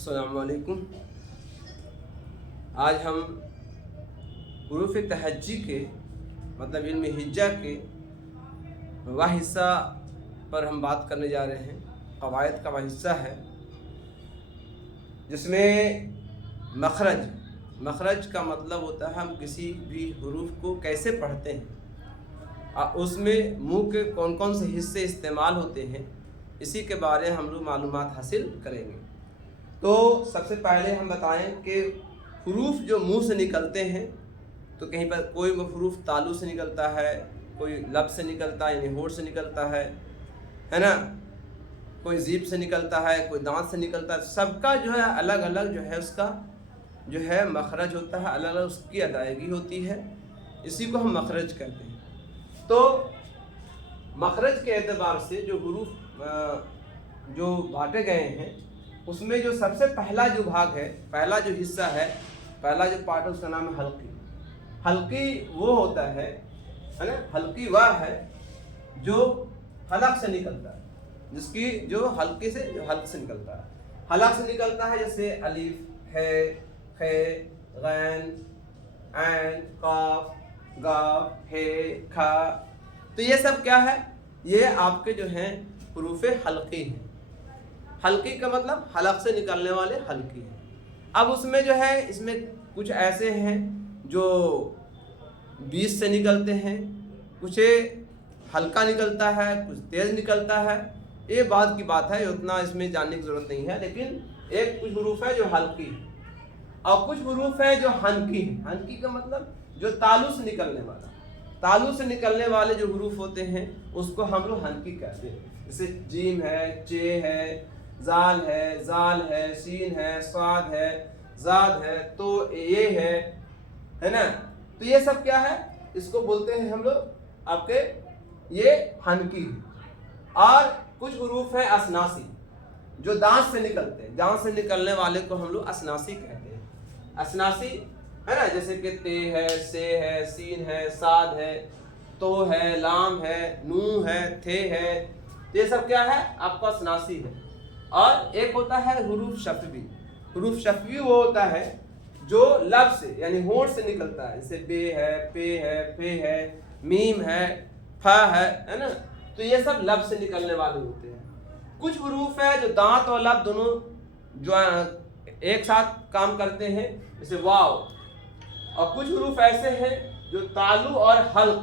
अस्सलाम वालेकुम। आज हम हुरूफ तहज्जी के मतलब इल्म हिज्जा के वह हिस्सा पर हम बात करने जा रहे हैं। क़वाइद का वह हिस्सा है जिसमें मखरज का मतलब होता है हम किसी भी हुरूफ को कैसे पढ़ते हैं, उसमें मुंह के कौन कौन से हिस्से इस्तेमाल होते हैं, इसी के बारे में हम लोग मालूमात हासिल करेंगे। तो सबसे पहले हम बताएं कि हुरूफ जो मुंह से निकलते हैं, तो कहीं पर कोई हुरूफ तालू से निकलता है, कोई लब से निकलता है यानी होठ से निकलता है ना, कोई जीभ से निकलता है, कोई दांत से निकलता है। सबका जो है अलग अलग जो है उसका जो है मखरज होता है, अलग अलग उसकी अदायगी होती है, इसी को हम मखरज कहते हैं। तो मखरज के एतबार से जो हुरूफ जो बांटे गए हैं उसमें जो सबसे पहला जो भाग है, पहला जो हिस्सा है, पहला जो पार्ट है उसका नाम है हल्की। हल्की वो होता है ना, हल्की वह है जो हलक से निकलता है, जिसकी जो हल्के से जो हल्क से निकलता है, हलक से निकलता है, जैसे अलिफ है, खे, गैन, ऐन, काफ, गाफ, हे, खा। तो ये सब क्या है, ये आपके जो हैं हुरूफ हल्की हैं। हल्की का मतलब हलक से निकलने वाले हल्की हैं। अब उसमें जो है इसमें कुछ ऐसे हैं जो बीच से निकलते हैं, कुछ हल्का निकलता है, कुछ तेज़ निकलता है। ये बात की बात है, उतना इसमें जानने की ज़रूरत नहीं है। लेकिन एक कुछ हुरूफ है जो हल्की है और कुछ हुरूफ है जो हनकी है। हनकी का मतलब जो तालू से निकलने वाला, तालू से निकलने वाले जो हुरूफ होते हैं उसको हम लोग हनकी कहते हैं। जैसे जीम है, चे है, जाल है, सीन है, स्वाद है, जाद है, तो ये है ना। तो ये सब क्या है, इसको बोलते हैं हम लोग आपके ये हनकी। और कुछ हुरूफ है असनासी जो दांत से निकलते हैं, दांत से निकलने वाले को हम लोग असनासी कहते हैं। असनासी है ना, जैसे कि ते है, से है, सीन है, साद है, तो है, लाम है, नू है, थे है। ये सब क्या है आपका असनासी है। और एक होता है हुरूफ शफवी। हुरूफ शफवी वो होता है जो लब से यानी होंठ से निकलता है, जैसे बे है, पे है, फे है, मीम है, फा है ना। तो ये सब लब से निकलने वाले होते हैं। कुछ हुरूफ है जो दांत और लब दोनों जो एक साथ काम करते हैं, जैसे वाव। और कुछ हुरूफ ऐसे हैं जो तालू और हल्क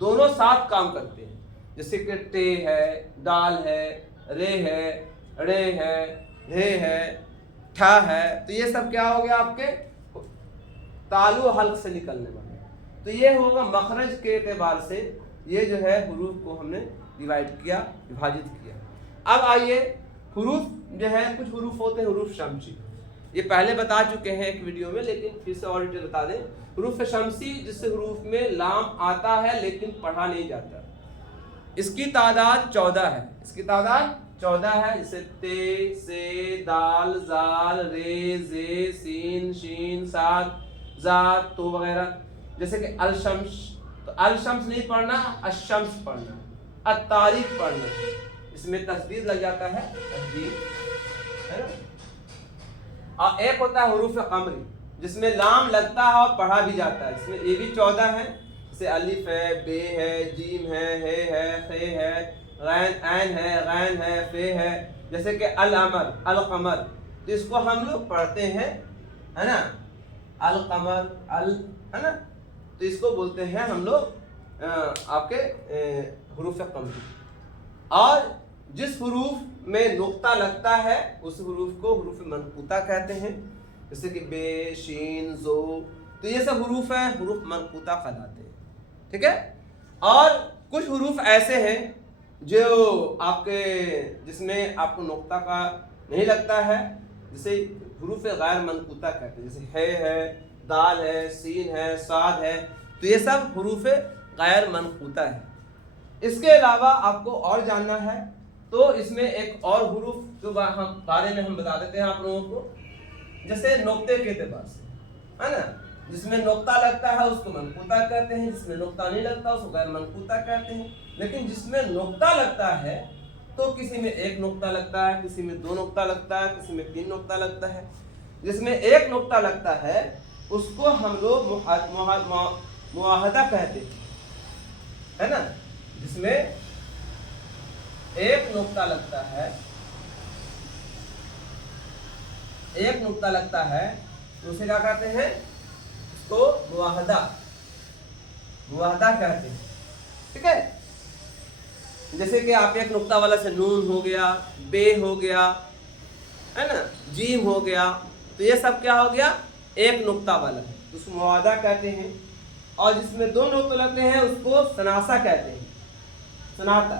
दोनों साथ काम करते हैं, जैसे कि टे है, दाल है, रे है, रे है, हे है, ठा है। तो ये सब क्या हो गया आपके तालु हल्क से निकलने वाले। तो ये होगा मखरज के एतबार से, ये जो है हुरूफ को हमने डिवाइड किया, विभाजित किया। अब आइए हुरूफ जो है, कुछ हुरूफ होते हैं हुरूफ शमसी। ये पहले बता चुके हैं एक वीडियो में, लेकिन फिर से और डिटेल बता दें। हुरूफ शमसी जिस हुरूफ में लाम आता है लेकिन पढ़ा नहीं जाता, इसकी तादाद 14 है। इसकी तादाद 14 है, जैसे ते, से, दाल, जाल, रे, जे, सीन, शीन, साद, जात, तो वगैरह। जैसे कि अल-शम्स, तो अल-शम्स नहीं पढ़ना, अश-शम्स पढ़ना, अत-तारीख पढ़ना, इसमें तस्दीद लग जाता है, तस्दीद है ना। और एक होता है हुरूफ कमरी जिसमें लाम लगता है और पढ़ा भी जाता है, इसमें ये भी 14 है, जैसे अलिफ है, बे है, जीम है, हे है, खे है, गैन, ऐन है, गैन है, फे है। जैसे कि अल-अमर, अल-कमर, तो इसको हम लोग पढ़ते हैं है ना, अल-कमर, अल है ना। तो इसको बोलते हैं हम लोग आपके हुरूफ कमरी। और जिस हुरूफ में नुक्ता लगता है उस हुरूफ को हुरूफ मनकूता कहते हैं, जैसे कि बे, शीन, जो। तो ये सब हुरूफ है, हुरूफ मनकूता कहलाते हैं, ठीक है। और कुछ हुरूफ ऐसे हैं जो आपके जिसमें आपको नुक्ता का नहीं लगता है, जैसे हुरूफ गैर मनकूता कहते हैं, जैसे है, दाल है, सीन है, साद है। तो ये सब हुरूफ गैर मनकूता है। इसके अलावा आपको और जानना है तो इसमें एक और हुरूफ के बारे में हम बता देते हैं आप लोगों को, जैसे नुक्ते के एतबार से है ना। जिसमें नुक्ता लगता है उसको मनकूता कहते हैं, जिसमें नुक्ता नहीं लगता उसको गैर मनकूता कहते हैं। लेकिन जिसमें नुक्ता लगता है तो किसी में एक नुक्ता लगता है, किसी में 2 नुक्ता लगता है, किसी में 3 नुक्ता लगता है। जिसमें एक नुक्ता लगता है उसको हम लोग मुआहदा कहते हैं, है ना। जिसमें एक नुक्ता लगता है, एक नुक्ता लगता है उसे क्या कहते हैं, उसको मुआहदा कहते हैं, ठीक है। जैसे कि आप एक नुक्ता वाला से नून हो गया, बे हो गया, है ना, जीम हो गया, तो ये सब क्या हो गया, एक नुक्ता वाला है, उसको मुआहदा कहते हैं। और जिसमें 2 नुक्ते लगते हैं उसको सनासा कहते हैं, सनाता,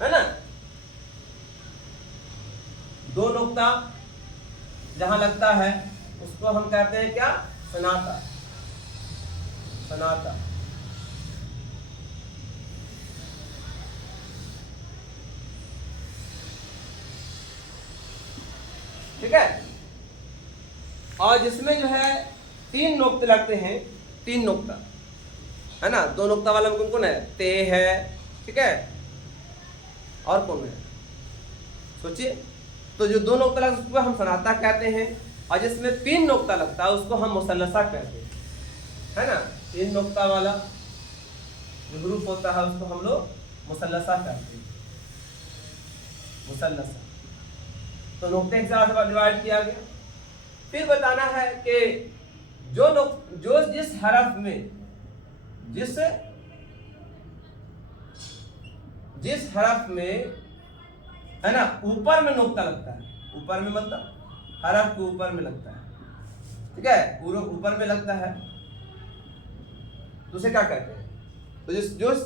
है ना। 2 नुक्ता जहां लगता है उसको हम कहते हैं क्या, सनाता, सनाता। ठीक है। और जिसमें जो है 3 नुक्ते लगते हैं, 3 नुक्ता, है ना। 2 नुक्ता वाला में कौन है, ते है, ठीक है, और कौन है, सोचिए। तो जो 2 नुक्ता लगता है उसको हम सनाता कहते हैं, और जिसमें 3 नुक्ता लगता है उसको हम मुसल्लसा कहते हैं, है ना। 3 नुक्ता वाला जो ग्रुप होता है उसको हम लोग मुसल्लसा कहते हैं, मुसल्लसा। तो नुक्ते के साथ डिवाइड किया गया। फिर बताना है कि जो जिस हरफ में जिस हरफ में, है ना, ऊपर में नुक्ता लगता है, ऊपर में मतलब हरफ के ऊपर में लगता है, ठीक है, पूरा ऊपर में लगता है, तो उसे क्या कहते हैं, तो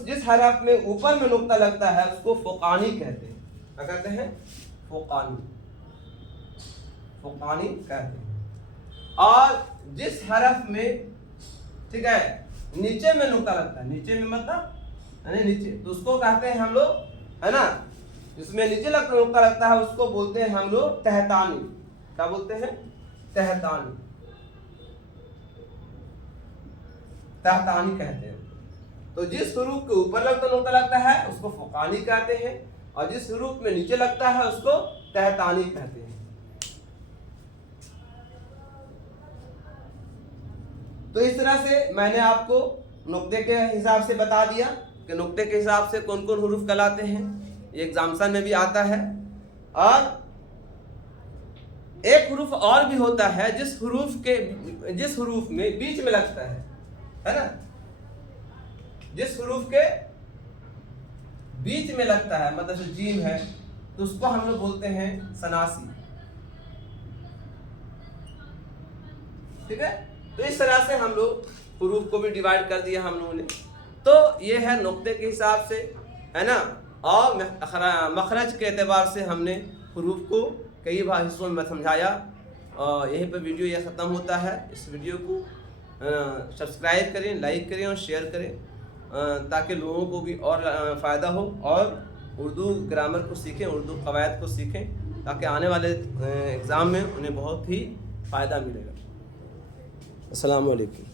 जिस हरफ में ऊपर में नुक्ता लगता है उसको फुकानी कहते हैं। क्या कहते हैं, फुकानी, फुकानी कहते हैं। और जिस हरफ में, ठीक है, नीचे में नुक्ता लगता है, नीचे में मतलब नीचे, तो उसको कहते हैं हम लोग, है ना, जिसमें नीचे नुक्ता लगता है उसको बोलते हैं हम लोग तहतानी। क्या बोलते हैं, तहतानी, तहतानी कहते हैं। तो जिस हरूफ के ऊपर नुक्ता लगता है उसको फुकानी कहते हैं, और जिस हरूफ में नीचे लगता है उसको तहतानी कहते हैं। तो इस तरह से मैंने आपको नुक्ते के हिसाब से बता दिया कि नुक्ते के हिसाब से कौन कौन हरूफ कहलाते हैं, ये एग्जामिनेशन में भी आता है। और एक हरूफ और भी होता है जिस हरूफ में बीच में लगता है ना, जिस हरूफ के बीच में लगता है, मतलब जो जीम है, तो उसको हम लोग बोलते हैं सनासी, ठीक है। तो इस तरह से हम लोग हरूफ को भी डिवाइड कर दिया हम लोगों ने। तो ये है नुक्ते के हिसाब से, है ना, और मखरज के एतबार से हमने हरूफ को कई बार हिस्सों में समझाया। और यहीं पर वीडियो ये ख़त्म होता है। इस वीडियो को सब्सक्राइब करें, लाइक करें और शेयर करें, ताकि लोगों को भी और फ़ायदा हो और उर्दू ग्रामर को सीखें, उर्दू क़वायद को सीखें, ताकि आने वाले एग्ज़ाम में उन्हें बहुत ही फ़ायदा मिलेगा। अस्सलाम वालेकुम।